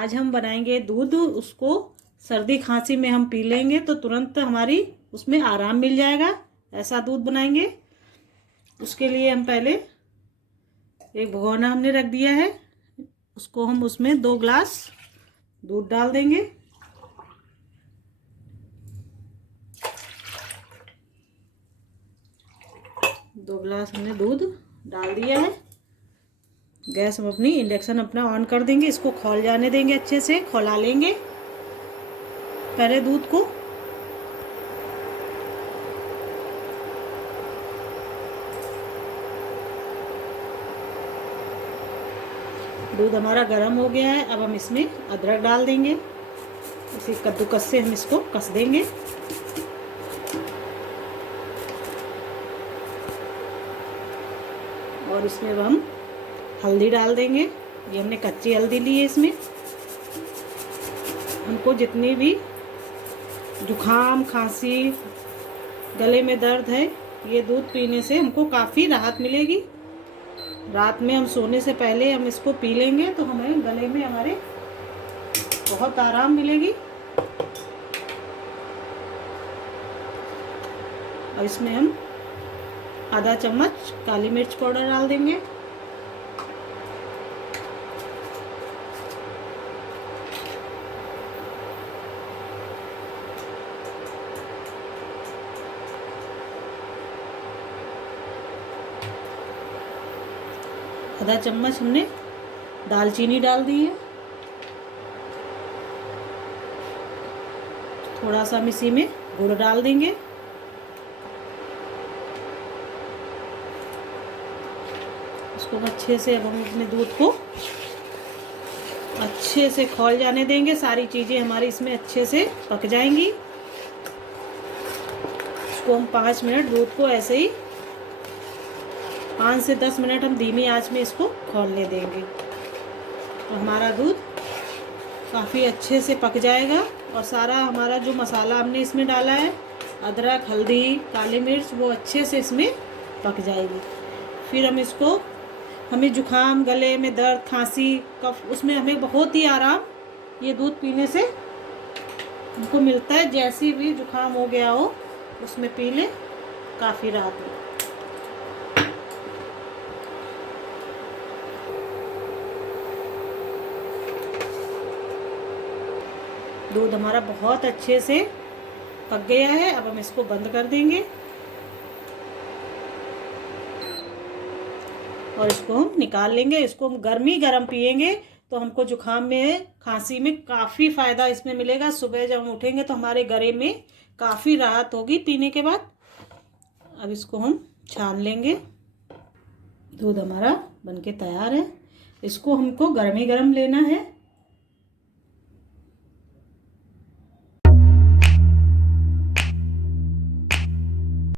आज हम बनाएंगे दूध। उसको सर्दी खांसी में हम पी लेंगे तो तुरंत हमारी उसमें आराम मिल जाएगा। ऐसा दूध बनाएंगे। उसके लिए हम पहले एक भगोना हमने रख दिया है, उसको हम उसमें 2 ग्लास दूध डाल देंगे। दो ग्लास हमने दूध डाल दिया है। गैस हम अपनी इंडक्शन अपना ऑन कर देंगे। इसको खौल जाने देंगे, अच्छे से खौला लेंगे पहले दूध को। दूध हमारा गर्म हो गया है। अब हम इसमें अदरक डाल देंगे। इसी कद्दूकस से हम इसको कस देंगे। और इसमें अब हम हल्दी डाल देंगे। ये हमने कच्ची हल्दी ली है। इसमें हमको जितनी भी जुखाम खांसी गले में दर्द है, ये दूध पीने से हमको काफ़ी राहत मिलेगी। रात में हम सोने से पहले हम इसको पी लेंगे तो हमें गले में हमारे बहुत आराम मिलेगी। और इसमें हम आधा चम्मच काली मिर्च पाउडर डाल देंगे। आधा चम्मच हमने दालचीनी डाल दी है। थोड़ा सा हम इसी में गुड़ डाल देंगे। इसको अच्छे से अब हम अपने दूध को अच्छे से खौल जाने देंगे। सारी चीज़ें हमारी इसमें अच्छे से पक जाएंगी। इसको हम 5 मिनट दूध को ऐसे ही 5 से 10 मिनट हम धीमी आंच में इसको खौलने देंगे तो हमारा दूध काफ़ी अच्छे से पक जाएगा। और सारा हमारा जो मसाला हमने इसमें डाला है, अदरक हल्दी काली मिर्च, वो अच्छे से इसमें पक जाएगी। फिर हम इसको, हमें जुखाम गले में दर्द खांसी कफ, उसमें हमें बहुत ही आराम ये दूध पीने से हमको मिलता है। जैसी भी जुखाम हो गया हो उसमें पी ले, काफ़ी राहत मिलती है। दूध हमारा बहुत अच्छे से पक गया है। अब हम इसको बंद कर देंगे और इसको हम निकाल लेंगे। इसको हम गर्म पिएंगे तो हमको जुखाम में खांसी में काफ़ी फ़ायदा इसमें मिलेगा। सुबह जब हम उठेंगे तो हमारे गले में काफ़ी राहत होगी पीने के बाद। अब इसको हम छान लेंगे। दूध हमारा बनके तैयार है। इसको हमको गर्म लेना है।